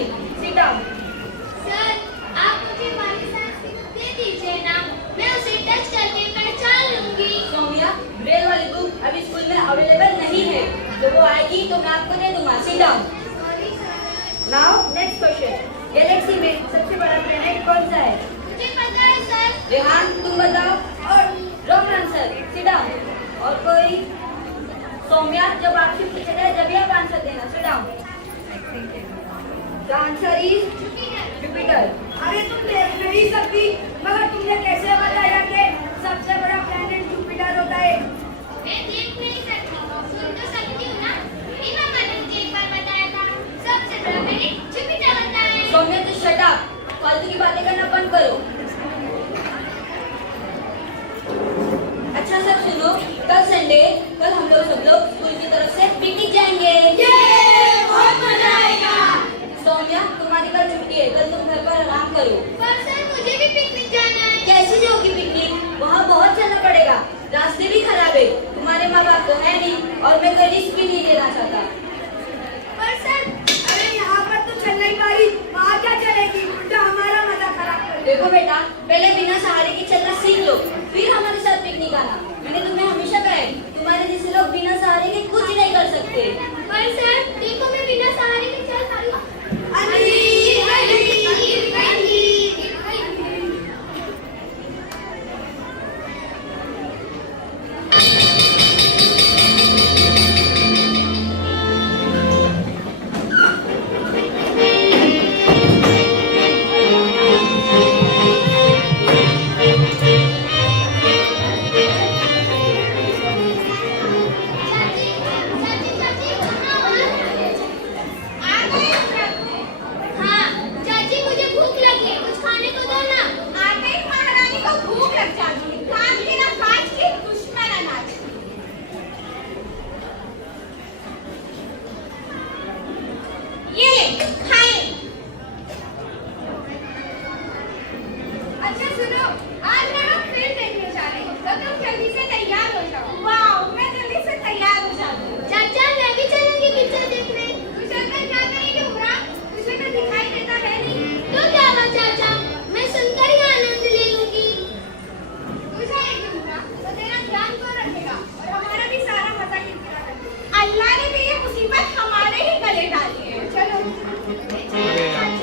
जी, sit down. Sir, आप मुझे वाली साइंस की बुक दे दीजिए ना, मैं उसे टच करके पहचान लूंगी। सौम्या, ब्रेल वाली बुक अभी स्कूल में अवेलेबल नहीं है। जब वो आएगी तो मैं आपको दे दूंगा। Sit down. Sorry sir. Now next question. Galaxy में सबसे बड़ा प्लेनेट कौन सा है? मुझे पता है सर। रेहान, तुम बताओ। और रॉन्ग आंसर। Sit down. और कोई? सौम्या, जब आपसे पूछा जाए जब आप आंसर देना। Sit down. The answer is Jupiter. अरे तुम देख नहीं सकती, मगर तुमने कैसे बताया कि सबसे बड़ा प्लैनेट जुपिटर होता है? मैं देख नहीं सकती, सुन तो सकती हूँ ना। मेरी मामा ने मुझे एक बार बताया था, सबसे बड़ा प्लैनेट जुपिटर होता है। सौम्या, तो शट अप, फालतू की बातें करना बंद करो। अच्छा सब सुनो, कल संडे, कल हम लोग सब लोग स्कूल की तरफ से पिकनिक जाएंगे। बहुत मजा आएगा। सौम्या, तुम्हारी कल छुट्टी है, कल तुम घर पर आराम करो। पर सर मुझे भी पिकनिक जाना है। कैसे जाओगी पिकनिक? वहाँ बहुत चलना पड़ेगा, रास्ते भी खराब है, तुम्हारे माँ बाप तो है नहीं और मैं कोई रिस्क भी नहीं लेना चाहता। पर सर, अरे यहाँ पर तो चल नहीं पा रही, वहाँ क्या चलेगी? उल्टा हमारा मजा खराब कर। देखो बेटा, पहले बिना सहारे के चलना सीख लो, फिर हमारे साथ पिकनिक आना। मैंने तुम्हें हमेशा कहा है, तुम्हारे जैसे लोग बिना सहारे के कुछ नहीं कर सकते। पर सर, देखो मैं बिना सहारे के चल पा रही हूँ।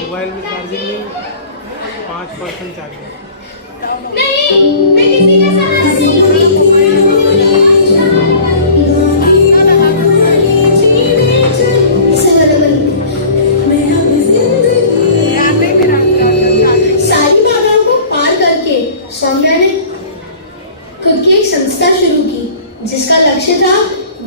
मोबाइल में चार्जिंग में 5% चार्जिंग। नहीं, मैं किसी का सहारा नहीं लूंगी। सारी बाधाओं को पार करके सौम्या ने खुद की एक संस्था शुरू की, जिसका लक्ष्य था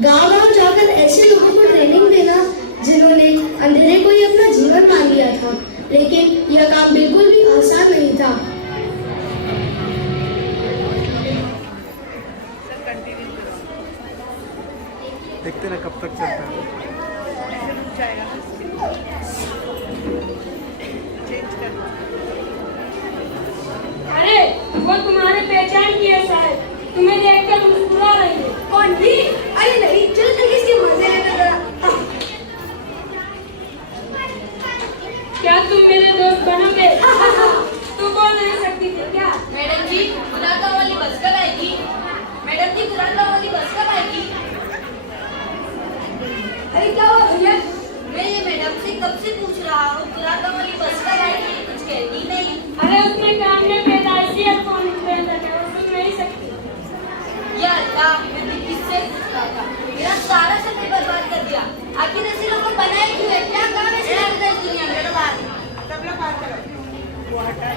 गांव-गांव जाकर ऐसे लोगों को ट्रेनिंग देना जिन्होंने अंधेरे को ही अपना जीवन मान लिया था। लेकिन यह काम बिल्कुल भी आसान नहीं था। देखते ना कब तक चलता है। अरे वो तुम्हारे पहचान की है शायद, तुम्हें देखकर मुस्कुरा रही है। कौन थी? अरे नहीं, चल चल इसके मजे लेते जरा। क्या तुम मेरे दोस्त बनोगे? तू बोल नहीं सकती थी क्या? मैडम जी, बुरादा वाली बस कब आएगी? मैडम जी, बुरादा वाली बस कब आएगी? अरे क्या हुआ भैया? मैं ये मैडम से कब से पूछ रहा हूँ, बुरादा वाली बस कब आएगी? कुछ कहती नहीं। अरे उसने काम में पैदाइशी कौन सुन नहीं सकती। या अल्लाह, मैं किससे पूछ रहा था? मेरा सारा समय बर्बाद कर दिया। आखिर ऐसे लोगों को बनाए क्यों है? क्या काम है ऐसे लोगों का इस दुनिया में? तबला पार करो। वो हटा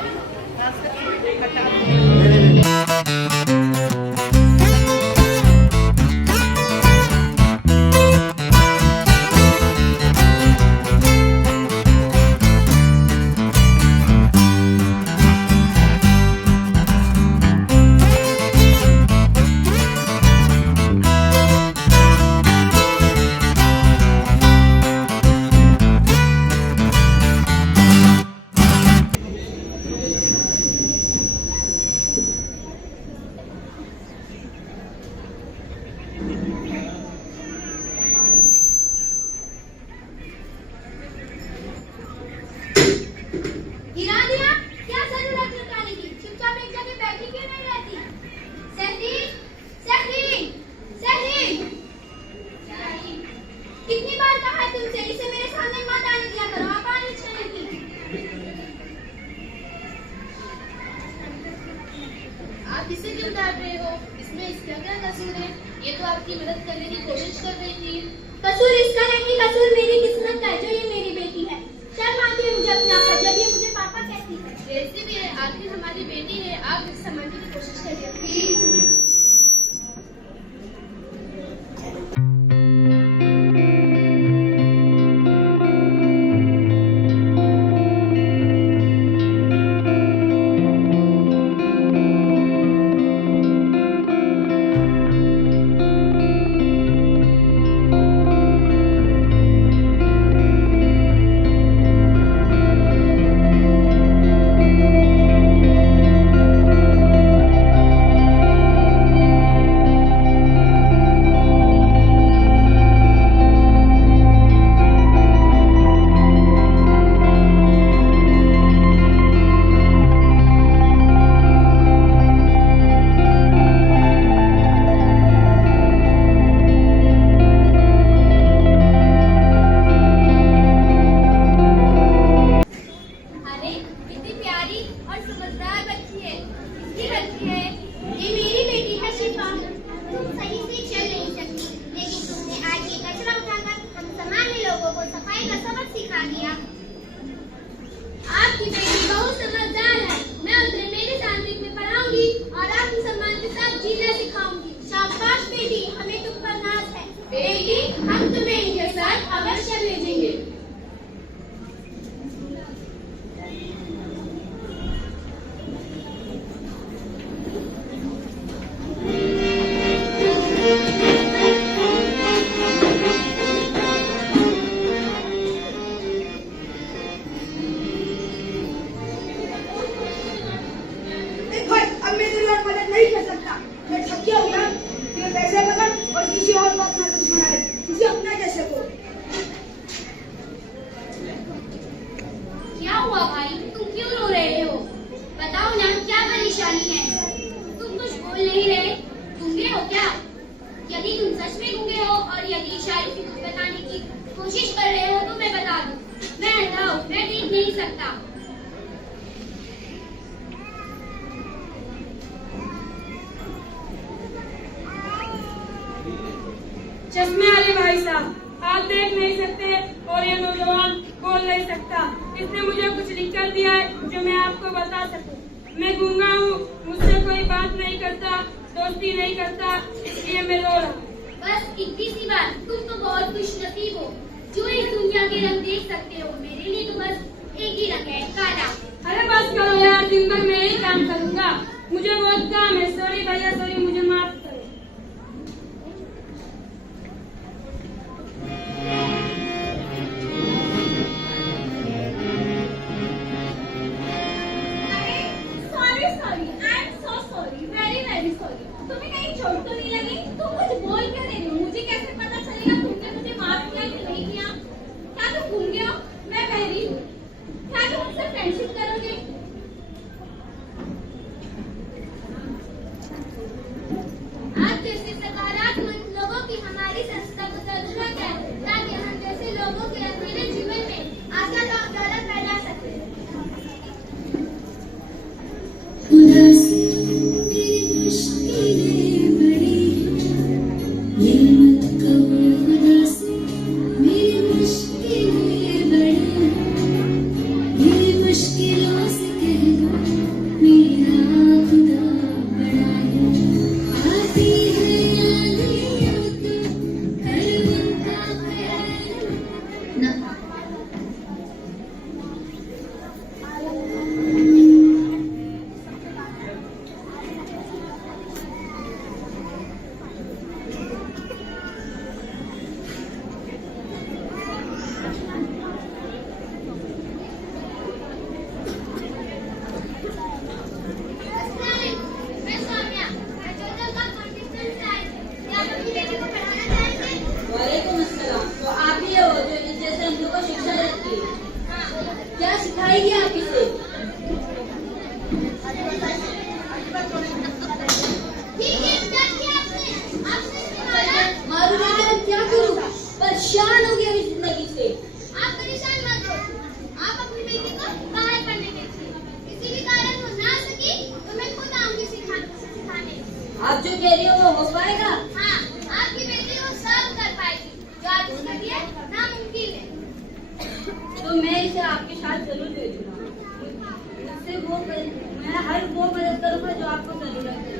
कितनी बार कहा है तुमसे इसे मेरे सामने मत आने दिया करो, आप आने चले थी। आप इसे क्यों डांट रहे हो? इसमें इसका क्या कसूर है? ये तो आपकी मदद करने की कोशिश कर रही थी। कसूर इसका नहीं, कसूर मेरी किस्मत का है जो ये मेरी बेटी है। शर्म आती है मुझे अपने आप पर जब ये मुझे पापा कहती है। जैसे भी है, आखिर हमारी बेटी है, आप इसे समझने की कोशिश करिए प्लीज। सफाई का सबक सिखा दिया। आपकी बेटी बहुत समझदार है। मैं उसे मेरे तांत्रिक में पढ़ाऊंगी और आपकी सम्मान के साथ जीना सिखाऊंगी। शाबाश बेटी, हमें तुम पर नाज है। बेटी, हम तुम्हें इनके साथ अवश्य भेजेंगे। नहीं कर सकता। मैं थक गया हूं यार। ये पैसे पकड़ और किसी और को अपना दुश्मन बना ले, किसी अपना जैसे को। क्या हुआ भाई, तुम क्यों रो रहे हो? बताओ ना, क्या परेशानी है? तुम कुछ बोल नहीं रहे। गूंगे हो क्या? यदि तुम सच में गूंगे हो और यदि इशारों से कुछ बताने की कोशिश कर रहे हो तो मैं बता दूं, मैं अंधा हूं, मैं देख नहीं सकता। चश्मे वाले भाई साहब, आप देख नहीं सकते और ये नौजवान बोल नहीं सकता। इसने मुझे कुछ लिख कर दिया है जो मैं आपको बता सकूं। मैं गूंगा हूँ, मुझसे कोई बात नहीं करता, दोस्ती नहीं करता, इसलिए मैं रो रहा हूँ। बस इतनी सी बात। तुम तो बहुत खुशनसीब हो जो इस दुनिया के रंग देख सकते हो। मेरे लिए तो बस एक ही रंग है, काला। अरे बस करो यार, दिन भर मैं यही काम करूँगा। मुझे बहुत काम है। सॉरी भैया, सॉरी, मुझे माफ करो। तुम्हें कहीं चोट तो नहीं लगी? तुम कुछ बोल क्यों नहीं रही हो? मुझे कैसे पता चलेगा तुमने मुझे माफ किया कि नहीं किया? क्या तुम भूल गए हो? मैं बहरी हूँ। क्या तुम मुझसे फ्रेंडशिप करोगे? इसे आपके साथ जरूर भेजूंगा। मैं हर वो मदद करूंगा जो आपको जरूरत है।